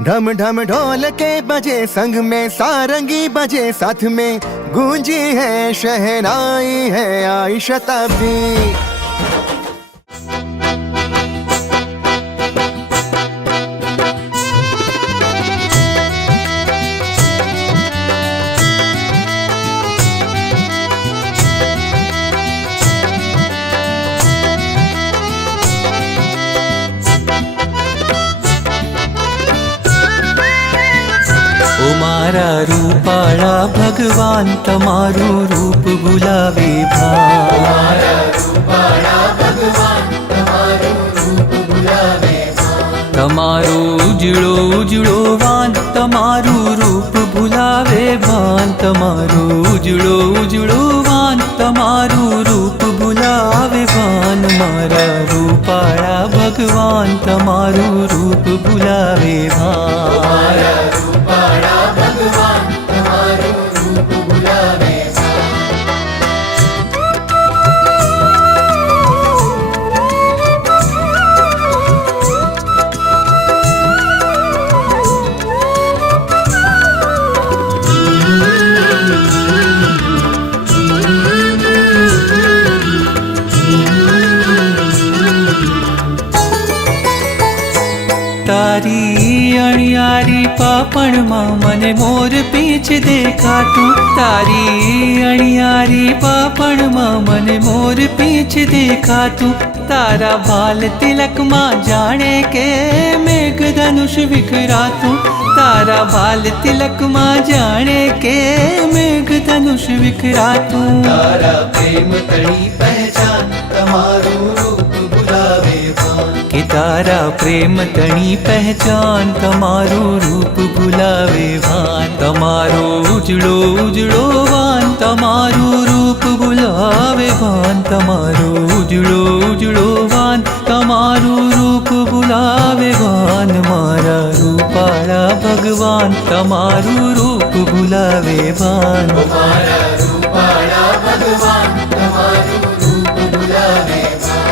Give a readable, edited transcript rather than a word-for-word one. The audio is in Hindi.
ढम ढम ढोल के बजे संग में सारंगी बजे साथ में गूंजी है शहनाई है आई शताब्दी। ओ मारा रूपाळा भगवान तमारू रूप बुलावे भान। तमारो उजड़ो उजड़ो वान तमारू रूप भुलावे भान। तमारो उजड़ो उजड़ो वान तमारू रूप भुलावे भान। मारा रूपाळा भगवान तमारू रूप भुलावे भान। तारी अणियारी पापण मां मने मोर पीछ देखातुं। तारी अणियारी पापण मां मने मोर पीछ देखातुं। तारा बाल तिलक मां जाने के मेघ धनुष विखरातुं। तारा बाल तिलक मां जाने के मेघ धनुष विखरातुं। तारा प्रेम तणी पहचान तमारू रूप बुलावे भान। कि तारा प्रेम तणी पहचान तमारू रूप बुलावे भान। तमारो उजड़ो उजड़ो वान तमारू रूप बुलावे भान। तमारो उजड़ो उजड़ो वान तमारू रूप बुलावे भान। मारा रूपाळा भगवान तमारू रूप बुलावे भान। मारा रूपाळा भगवान तमारू रूप बुलावे भान।